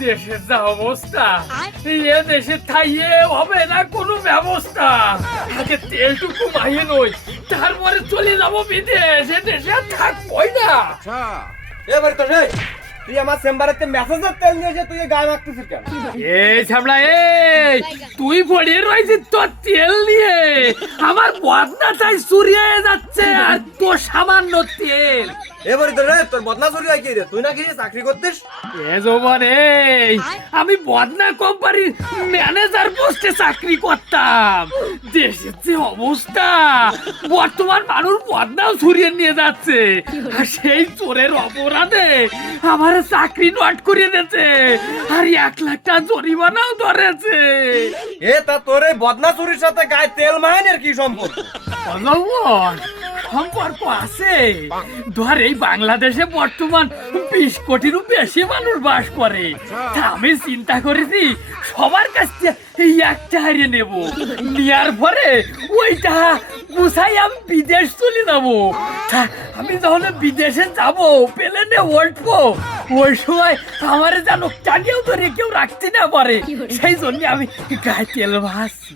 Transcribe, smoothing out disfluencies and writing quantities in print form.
দেশের যা অবস্থা, এ দেশে থাইয়ে হবে না কোনো ব্যবস্থা। আগে তেলটুকু মাইয়ে নই, তারপরে চলে যাবো বিদেশ। এ দেশে আর থাকবোই না। এবার তো রে তুই আমার চেম্বারেতে মেসেজের তেল নিয়ে যে তুই গায়ে মাখতেছিস কেন? এই ছাবলা, এই তুই পড়ে রয়েছিস তোর তেল নিয়ে। আমার বদনাটাই চুরিয়ে যাচ্ছে আর তোর সামান্য তেল। এবারে তো রে তোর বদনা চুরি হয় কি রে? তুই নাকি চাকরি করতিস? এ জবান, এই আমি বদনা কোম্পানির ম্যানেজার পোস্টে চাকরি করতাম। দেশের যে অবস্থা, বর্তমান মানুষ বদনাও ছুরিয়ে নিয়ে যাচ্ছে। আর সেই চোরের অপরাধে আমার চাকরি নট করে দিয়েছে, আর 1,00,000 টাকা জরিমানাও ধরেছে। এ তা তোর এই বদনা চুরির সাথে গায়ে তেল মাইনের কি সম্পর্ক? অলৌকিক সম্পর্ক আছে। ধর, এই বাংলাদেশে বর্তমান 20 কোটিরও বেশি মানুষ বাস করে। তা আমি চিন্তা করেছি সবার কাছ থেকে এই একটা হারিয়ে নেব। নেওয়ার পরে ওইটা গুছাই আমি বিদেশ চলে যাবো। তা আমি যখন বিদেশে যাব, প্লেনে উঠবো, ওই সময় আমার যেন টাকেও ধরে কেউ রাখতে না পারে। সেই জন্য আমি গায়ে তেল ভাসছি।